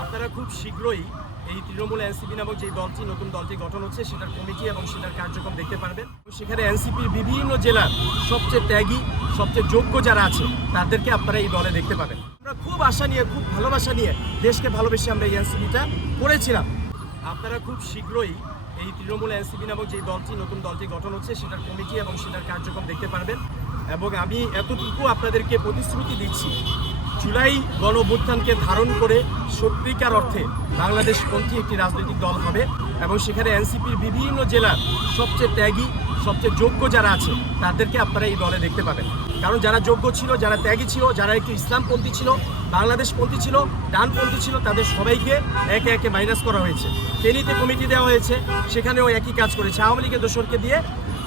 আপনারা খুব শীঘ্রই এই তৃণমূল এনসিপি নামক যে দলটি নতুন দলটি গঠন হচ্ছে সেটার কমিটি এবং সেটার কার্যক্রম দেখতে পারবেন। সেখানে এনসিপির বিভিন্ন জেলার সবচেয়ে ত্যাগী সবচেয়ে যোগ্য যারা আছে তাদেরকে আপনারা এই দলে দেখতে পাবেন। আমরা খুব আশা নিয়ে খুব ভালোবাসা নিয়ে দেশকে ভালোবেসে আমরা এই এনসিপিটা করেছিলাম। আপনারা খুব শীঘ্রই এই তৃণমূল এনসিপি নামক যে দলটি নতুন দলটি গঠন হচ্ছে সেটার কমিটি এবং সেটার কার্যক্রম দেখতে পারবেন। এবং আমি এতটুকু আপনাদেরকে প্রতিশ্রুতি দিচ্ছি, জুলাই গণঅভ্যুত্থানকে ধারণ করে সত্যিকার অর্থে বাংলাদেশপন্থী একটি রাজনৈতিক দল হবে এবং সেখানে এনসিপির বিভিন্ন জেলার সবচেয়ে ত্যাগী সবচেয়ে যোগ্য যারা আছে তাদেরকে আপনারা এই দলে দেখতে পাবেন। কারণ যারা যোগ্য ছিল, যারা ত্যাগী ছিল, যারা একটু ইসলামপন্থী ছিল, বাংলাদেশপন্থী ছিল, ডানপন্থী ছিল, তাদের সবাইকে একে একে মাইনাস করা হয়েছে। ফেনীতে কমিটি দেওয়া হয়েছে, সেখানেও একই কাজ করেছে। আওয়ামী লীগের দোসরকে দিয়ে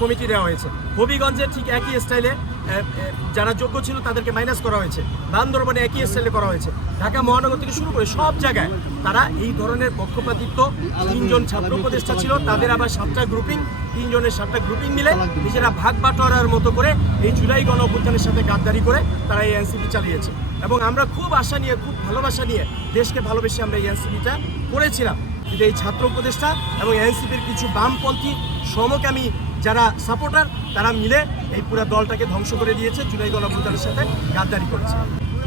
কমিটি দেওয়া হয়েছে। হবিগঞ্জে ঠিক একই স্টাইলে যারা যোগ্য ছিল তাদেরকে মাইনাস করা হয়েছে। বান্দরবানে একই স্টাইলে করা হয়েছে। ঢাকা মহানগর থেকে শুরু করে সব জায়গায় তারা এই ধরনের পক্ষপাতিত্ব। 3 জন ছাত্র উপদেষ্টা ছিল, তাদের আবার 7টা গ্রুপিং, 3 জনের 7টা গ্রুপিং মিলে নিজেরা ভাগ বাটোয়ারার মতো করে এই জুলাই গণঅভ্যুত্থানের সাথে গাদ্দারি করে তারা এই এনসিপি চালিয়েছে। এবং আমরা খুব আশা নিয়ে খুব ভালোবাসা নিয়ে দেশকে ভালোবেসে আমরা এই এনসিপিটা করেছিলাম। কিন্তু এই ছাত্র উপদেষ্টা এবং এনসিপির কিছু বামপন্থী সমকামী যারা সাপোর্টার তারা মিলে এই পুরো দলটাকে ধ্বংস করে দিয়েছে, জুলাই গণঅভ্যুত্থানের সাথে গাদ্দারি করেছে।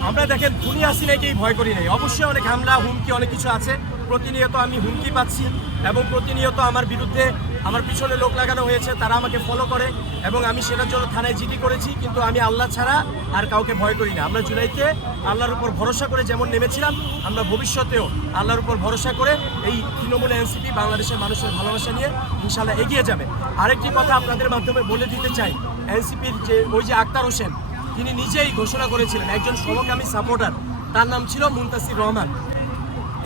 আমরা দেখেন খুনি হাসিনাকেই ভয় করি নাই। অবশ্যই অনেক হামলা হুমকি অনেক কিছু আছে, প্রতিনিয়ত আমি হুমকি পাচ্ছি এবং প্রতিনিয়ত আমার বিরুদ্ধে আমার পিছনে লোক লাগানো হয়েছে, তারা আমাকে ফলো করে এবং আমি সেটার জন্য থানায় জিডি করেছি। কিন্তু আমি আল্লাহ ছাড়া আর কাউকে ভয় করি না। আমরা জুলাইতে আল্লাহর উপর ভরসা করে যেমন নেমেছিলাম, আমরা ভবিষ্যতেও আল্লাহর উপর ভরসা করে এই তৃণমূল এনসিপি বাংলাদেশের মানুষের ভালোবাসা নিয়ে ইনশাল্লাহ এগিয়ে যাবে। আরেকটি কথা আপনাদের মাধ্যমে বলে দিতে চাই, এনসিপির যে আক্তার হোসেন, তিনি নিজেই ঘোষণা করেছিলেন একজন সমকামী সাপোর্টার, তার নাম ছিল মুনতাসির রহমান।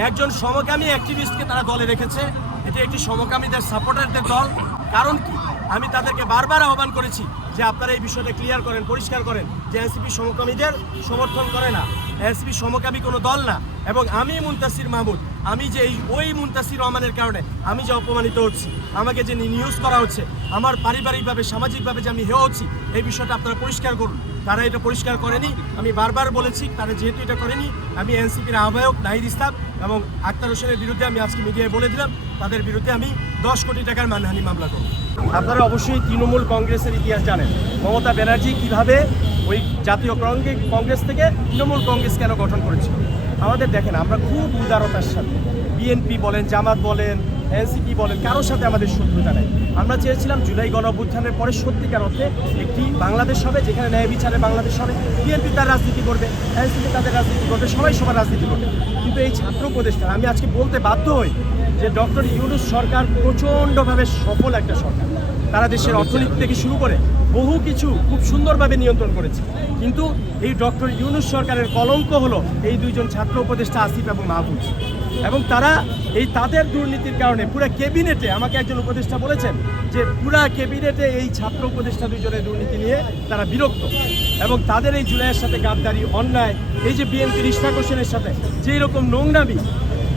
একজন সমকামী অ্যাক্টিভিস্টকে তারা দলে রেখেছে। এটি একটি সমকামীদের সাপোর্টারদের দল। কারণ কি, আমি তাদেরকে বারবার আহ্বান করেছি যে আপনারা এই বিষয়টা ক্লিয়ার করেন, পরিষ্কার করেন যে এনসিপি সমকামীদের সমর্থন করে না, এনসিপি সমকামী কোনো দল না। এবং আমি মুনতাসির মাহমুদ, আমি যে ওই মুনতাসির রহমানের কারণে আমি যে অপমানিত হচ্ছি, আমাকে যে নিউজ করা হচ্ছে, আমার পারিবারিকভাবে সামাজিকভাবে যে আমি হেয় হচ্ছি, এই বিষয়টা আপনারা পরিষ্কার করুন। তারা এটা পরিষ্কার করেনি, আমি বারবার বলেছি। তারা যেহেতু এটা করেনি, আমি এনসিপির আহ্বায়ক নাহিদ ইসলাম এবং আক্তার হোসেনের বিরুদ্ধে আমি আজকে মিডিয়ায় বলে দিলাম, তাদের বিরুদ্ধে আমি 10 কোটি টাকার মানহানি মামলা করব। আপনারা অবশ্যই তৃণমূল কংগ্রেসের ইতিহাস জানেন, মমতা ব্যানার্জি কীভাবে ওই জাতীয় কংগ্রেস থেকে তৃণমূল কংগ্রেস কেন গঠন করেছিল। আমাদের দেখেন, আমরা খুব উদারতার সাথে, বিএনপি বলেন, জামাত বলেন, এনসিপি বলেন, কারোর সাথে আমাদের শত্রুতা নেই। আমরা চেয়েছিলাম জুলাই গণঅভ্যুত্থানের পরে সত্যিকার অর্থে একটি বাংলাদেশ হবে যেখানে ন্যায় বিচারে বাংলাদেশ হবে। বিএনপি তার রাজনীতি করবে, এনসিপি তাদের রাজনীতি করবে, সবাই সবার রাজনীতি করবে। কিন্তু এই ছাত্র উপদেষ্টা, আমি আজকে বলতে বাধ্য হই যে ডক্টর ইউনূস সরকার প্রচণ্ডভাবে সফল একটা সরকার। তারা দেশের অর্থনীতি থেকে শুরু করে বহু কিছু খুব সুন্দরভাবে নিয়ন্ত্রণ করেছে। কিন্তু এই ডক্টর ইউনূস সরকারের কলঙ্ক হলো এই 2 জন ছাত্র উপদেষ্টা আসিফ এবং মাহফুজ। এবং তারা এই তাদের দুর্নীতির কারণে পুরো ক্যাবিনেটে, আমাকে একজন উপদেষ্টা বলেছেন যে পুরা ক্যাবিনেটে এই ছাত্র উপদেষ্টা 2 জনের দুর্নীতি নিয়ে তারা বিরক্ত। এবং তাদের এই জুলাইয়ের সাথে গাদ্দারি, অন্যায়, এই যে বিএনপির ইশফাক হোসেনের সাথে যেই রকম নোংরামি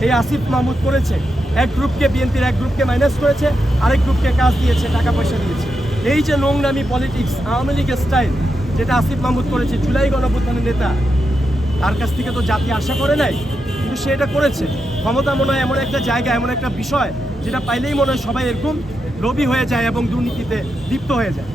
এই আসিফ মাহমুদ করেছে, এক গ্রুপকে, বিএনপির এক গ্রুপকে মাইনাস করেছে, আরেক গ্রুপকে কাজ দিয়েছে, টাকা পয়সা দিয়েছে। এই যে নোংরামি পলিটিক্স, আওয়ামী লীগের স্টাইল যেটা আসিফ মাহমুদ করেছে, জুলাই গণঅভ্যুত্থানের নেতা, তার কাছ থেকে তো জাতি আশা করে নাই, কিন্তু সে এটা করেছে। ক্ষমতা মনে হয় এমন একটা জায়গা, এমন একটা বিষয় যেটা পাইলেই মনে হয় সবাই এরকম লোভী হয়ে যায় এবং দুর্নীতিতে লিপ্ত হয়ে যায়।